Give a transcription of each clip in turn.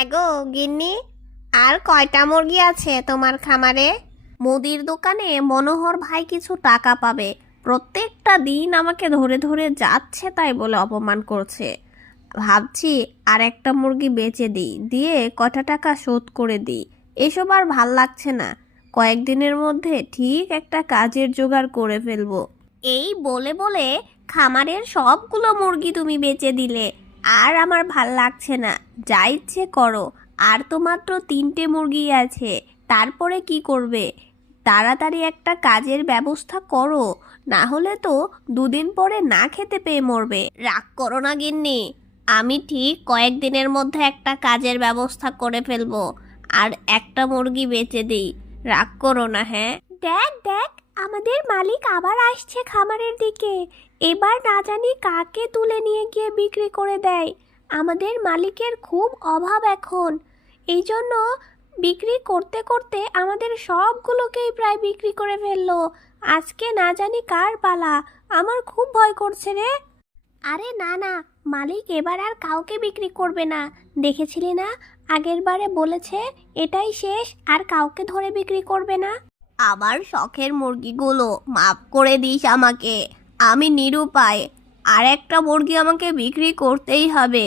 হ্যাঁ গো, গিন্নি। আর কয়টা মুরগি আছে তোমার খামারে? মুদির দোকানে মনোহর ভাই কিছু টাকা পাবে। প্রত্যেকটা দিন আমাকে ধরে ধরে যাচ্ছে তাই বলে অপমান করছে। ভাবছি আর একটা মুরগি বেচে দিই, দিয়ে কটা টাকা শোধ করে দিই। এসব আর ভালো লাগছে না। কয়েকদিনের মধ্যে ঠিক একটা কাজের জোগাড় করে ফেলব। এই বলে বলে খামারের সবগুলো মুরগি তুমি বেচে দিলে। আর আমার ভালো লাগছে না। যা ইচ্ছে করো। আর তো মাত্র তিনটে মুরগি আছে। তারপরে কি করবে? তাড়াতাড়ি একটা কাজের ব্যবস্থা করো। না হলে তো দুদিন পরে না খেতে পেয়ে মরবে। রাগ করো না, গিন্নি। আমি ঠিক কয়েকদিনের মধ্যে একটা কাজের ব্যবস্থা করে ফেলব। আর একটা মুরগি বেচে দিই। রাগ করো না হ্যাঁ? দেখ দেখ আমাদের মালিক আবার আসছে খামারের দিকে। এবার না জানি কাকে তুলে নিয়ে গিয়ে বিক্রি করে দেয়। আমাদের মালিকের খুব অভাব এখন। এই জন্য বিক্রি করতে করতে আমাদের সবগুলোকেই প্রায় বিক্রি করে ফেলল। আজকে না জানি কার পালা। আমার খুব ভয় করছে রে। আরে না না, মালিক এবার আর কাউকে বিক্রি করবে না। দেখেছিলি না? আগের বারে বলেছে, এটাই শেষ, আর কাউকে ধরে বিক্রি করবে না। আমার শখের মুরগিগুলো মাফ করে দিস আমাকে আমি নিরুপায় আর একটা মুরগি আমাকে বিক্রি করতেই হবে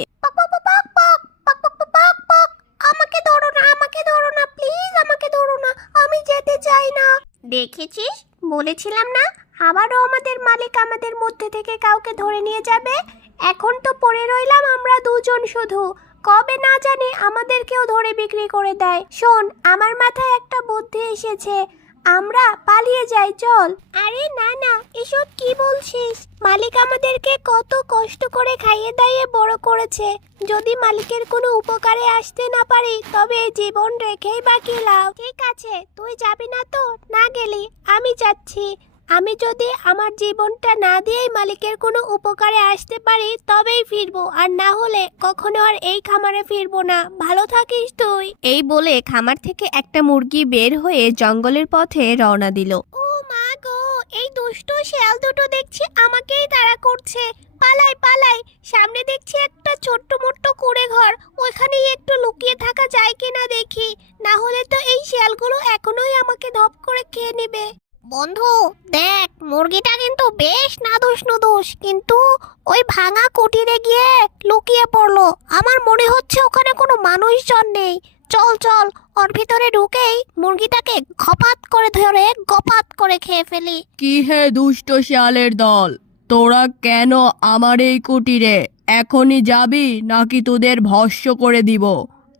আমাকে ধরো না আমাকে ধরো না প্লিজ আমাকে ধরো না আমি যেতে চাই না দেখেছিস বলেছিলাম না আবারও আমাদের মালিক আমাদের মধ্যে থেকে কাউকে ধরে নিয়ে যাবে এখন তো পড়ে রইলাম আমরা দুজন শুধু কবে না জানি আমাদেরকেও ধরে বিক্রি করে দেয় শোন আমার মাথায় একটা বুদ্ধি এসেছে আমরা পালিয়ে যাই, চল। আরে না না, এসব কি বলছিস? মালিক আমাদেরকে কত কষ্ট করে খাইয়ে দাইয়ে বড় করেছে। যদি মালিকের কোনো উপকারে আসতে না পারি, তবে জীবন রেখেই বাকি লাভ। ঠিক আছে, তুই যাবি না তো? না গেলি, আমি যাচ্ছি। আমি যদি আমার জীবনটা না দিয়েই মালিকের কোনো উপকারে আসতে পারি, তবেই ফিরবো। আর না হলে কখনো আর এই খামারে ফিরবো না। ভালো থাকিস তুই। এই বলে খামার থেকে একটা মুরগি বের হয়ে জঙ্গলের পথে রওনা দিল। ও মা গো, এই দুষ্টু শেয়াল দুটো দেখছি আমাকেই তাড়া করছে। পালাই পালাই। সামনে দেখছি একটা ছোট্ট মোট্ট কুড়ে ঘর। ওইখানেই একটু লুকিয়ে থাকা যায় কিনা দেখি। না হলে তো এই শিয়ালগুলো এখনোই আমাকে ধপ করে খেয়ে নেবে। বন্ধু, দেখ, মুরগিটা কিন্তু বেশ নাদুস নুদুস, কিন্তু ওই ভাঙা কুটিরে গিয়ে লুকিয়ে পড়ল। আমার মনে হচ্ছে ওখানে কোনো মানুষজন নেই। চল চল, ওর ভিতরে ঢুকেই মুরগিটাকে খপাত করে ধরে, গপাত করে খেয়ে ফেলি। কি হে দুষ্ট শিয়ালের দল? তোরা কেন আমার এই কুটিরে? এখনই যাবি নাকি তোদের ভস্য করে দিব?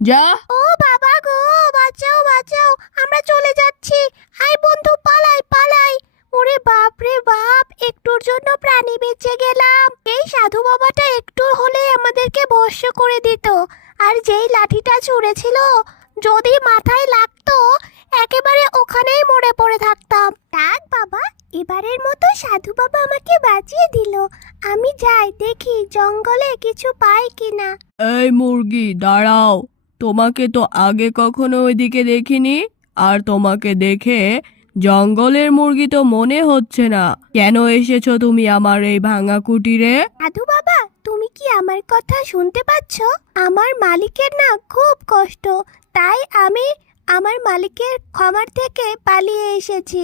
যা। ও বাবা গো বাঁচাও বাঁচাও আমরা চলে যাচ্ছি। আই বন্ধু পালাই পালাই। ওরে বাপ রে বাপ একটুর জন্য প্রাণী বেঁচে গেলাম। এই সাধু বাবাটা একটু হলে আমাদেরকে ভস্য করে দিত। আর যেই লাঠিটা ছুঁড়েছিল যদি মাথায় লাগতো একেবারে ওখানেই মরে পড়ে থাকতাম। থাক বাবা এবারের মতো সাধু বাবা আমাকে বাঁচিয়ে দিল। আমি যাই দেখি জঙ্গলে কিছু পাই কিনা। এই মুরগি দাঁড়াও। তোমাকে তো আগে কখনো ওইদিকে দেখিনি। আর তোমাকে দেখে জঙ্গলের মুরগি তো মনে হচ্ছে না। কেন এসেছ তুমি আমার এই ভাঙা কুটিরে? সাধু বাবা, তুমি কি আমার কথা শুনতে পাচ্ছ? আমার মালিকের না খুব কষ্ট। তাই আমি আমার মালিকের খামার থেকে পালিয়ে এসেছি।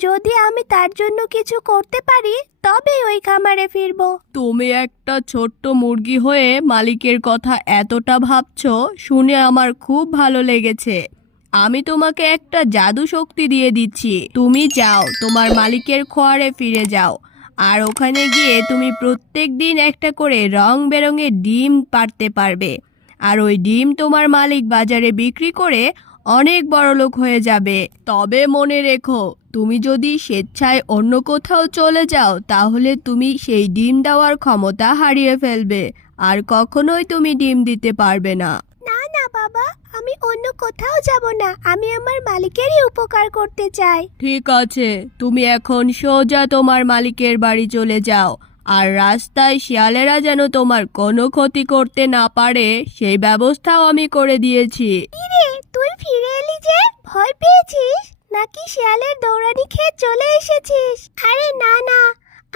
যদি আমি তার জন্য কিছু করতে পারি তবে ওই খামারে ফিরবো। তুমি একটা ছোট্ট মুরগি হয়ে মালিকের কথা এতটা ভাবছ, শুনে আমার খুব ভালো লেগেছে। আমি তোমাকে একটা জাদু শক্তি দিয়ে দিচ্ছি। তুমি যাও, তোমার মালিকের খোয়ারে ফিরে যাও। আর ওখানে গিয়ে তুমি প্রত্যেক দিন একটা করে রং বেরঙের ডিম পারতে পারবে। আর ওই ডিম তোমার মালিক বাজারে বিক্রি করে অনেক বড় লোক হয়ে যাবে। তবে মনে রেখো তুমি যদি স্বেচ্ছায় অন্য কোথাও চলে যাও তাহলে তুমি সেই ডিম দেওয়ার ক্ষমতা হারিয়ে ফেলবে। আর কখনোই তুমি ডিম দিতে পারবে না। না না বাবা আমি অন্য কোথাও যাব না। আমি আমার মালিকেরই উপকার করতে চাই। ঠিক আছে তুমি এখন সোজা তোমার মালিকের বাড়ি চলে যাও। আর রাস্তায় শিয়ালেরা যেন তোমার কোনো ক্ষতি করতে না পারে সেই ব্যবস্থাও আমি করে দিয়েছি। তুই ফিরে এলি যে? ভয় পেয়েছিস? নাকি শিয়ালের দৌড়ানি খেয়ে চলে এসেছিস? আরে না না।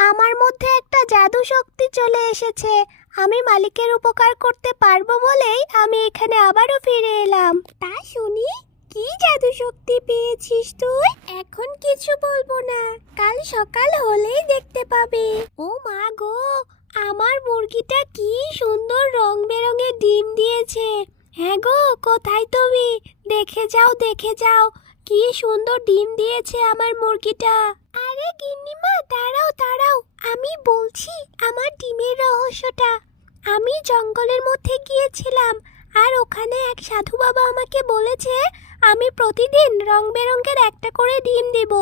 আমার মধ্যে একটা জাদু শক্তি চলে এসেছে। আমি মালিকের উপকার করতে পারব বলেই আমি এখানে আবারও ফিরে এলাম। তা শুনি, কি জাদু শক্তি পেয়েছিস তুই? এখন কিছু বলব না। কাল সকাল হলেই দেখতে পাবে। ও মা গো, আমার মুরগিটা কি সুন্দর রং বেরঙের ডিম দিয়েছে। হ্যাঁ গো, কোথায় তুমি? দেখে যাও দেখে যাও। কি সুন্দর ডিম দিয়েছে আমার মুরগিটা। আরে গিন্নিমা, দাঁড়াও দাঁড়াও। আমি বলছি, আমার ডিমের রহস্যটা। আমি জঙ্গলের মধ্যে গিয়েছিলাম, আর ওখানে এক সাধু বাবা আমাকে বলেছে, আমি প্রতিদিন রং বেরঙের একটা করে ডিম দেব।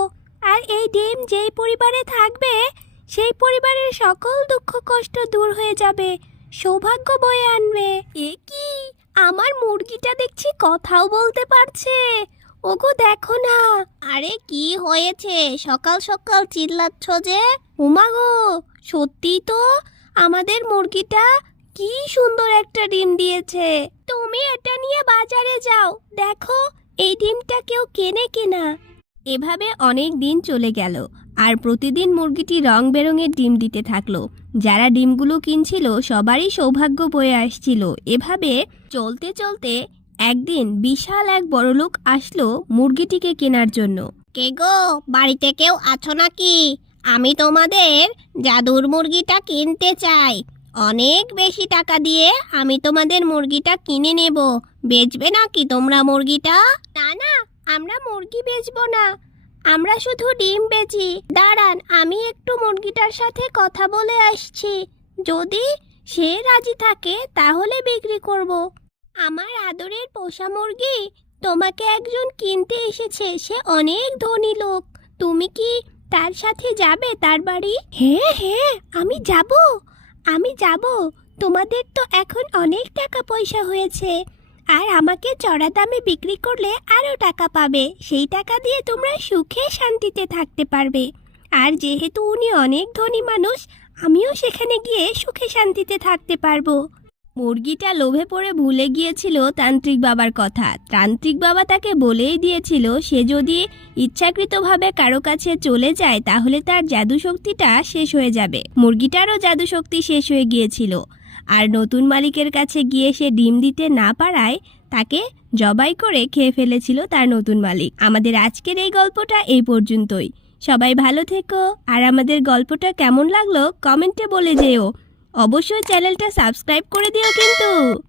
আর এই ডিম যেই পরিবারে থাকবে, সেই পরিবারের সকল দুঃখ কষ্ট দূর হয়ে যাবে, সৌভাগ্য বয়ে আনবে। এ কি? আমার মুরগিটা দেখছি কথাও বলতে পারছে। ওগো দেখো না। আরে কি হয়েছে? সকাল সকাল চিল্লাচ্ছ যে। উমা গো সত্যি তো আমাদের মুরগিটা কি সুন্দর একটা ডিম দিয়েছে। তুমি এটা নিয়ে বাজারে যাও। দেখো, এই ডিমটা কেউ কেনে কিনা। এভাবে অনেক দিন চলে গেল, আর প্রতিদিন মুরগিটি রং বেরঙের ডিম দিতে থাকল। যারা ডিমগুলো কিনছিল, সবারই সৌভাগ্য বয়ে আসছিল। এভাবে চলতে চলতে একদিন বিশাল এক বড়লোক আসলো মুরগিটিকে কেনার জন্য। কে গো, বাড়িতে কেউ আছো নাকি? আমি তোমাদের জাদুর মুরগিটা কিনতে চাই। অনেক বেশি টাকা দিয়ে আমি তোমাদের মুরগিটা কিনে নেব। বেচবে নাকি তোমরা মুরগিটা? না না, আমরা মুরগি বেচবো না। আমরা শুধু ডিম বেচি। দাঁড়ান, আমি একটু মুরগিটার সাথে কথা বলে আসছি। যদি সে রাজি থাকে, তাহলে বিক্রি করব। আমার আদরের পোষা মুরগি তোমাকে একজন কিনতে এসেছে, সে অনেক ধনী লোক। তুমি কি তার সাথে যাবে তার বাড়ি? হ্যাঁ হ্যাঁ আমি যাব। আমি যাব। তোমাদের তো এখন অনেক টাকা পয়সা হয়েছে। আর আমাকে চড়া দামে বিক্রি করলে আরও টাকা পাবে। সেই টাকা দিয়ে তোমরা সুখে শান্তিতে থাকতে পারবে। আর যেহেতু উনি অনেক ধনী মানুষ, আমিও সেখানে গিয়ে সুখে শান্তিতে থাকতে পারব। মুরগিটা লোভে পড়ে ভুলে গিয়েছিল তান্ত্রিক বাবার কথা। তান্ত্রিক বাবা তাকে বলেই দিয়েছিল, সে যদি ইচ্ছাকৃতভাবে কারও কাছে চলে যায়, তাহলে তার জাদু শক্তিটা শেষ হয়ে যাবে। মুরগিটারও জাদু শক্তি শেষ হয়ে গিয়েছিল। আর নতুন মালিকের কাছে গিয়ে সে ডিম দিতে না পারায় তাকে জবাই করে খেয়ে ফেলেছিল তার নতুন মালিক। আমাদের আজকের এই গল্পটা এই পর্যন্তই। সবাই ভালো থেকো। আর আমাদের গল্পটা কেমন লাগল, কমেন্টে বলে যেও। অবশ্যই চ্যানেলটা সাবস্ক্রাইব করে দিও কিন্তু।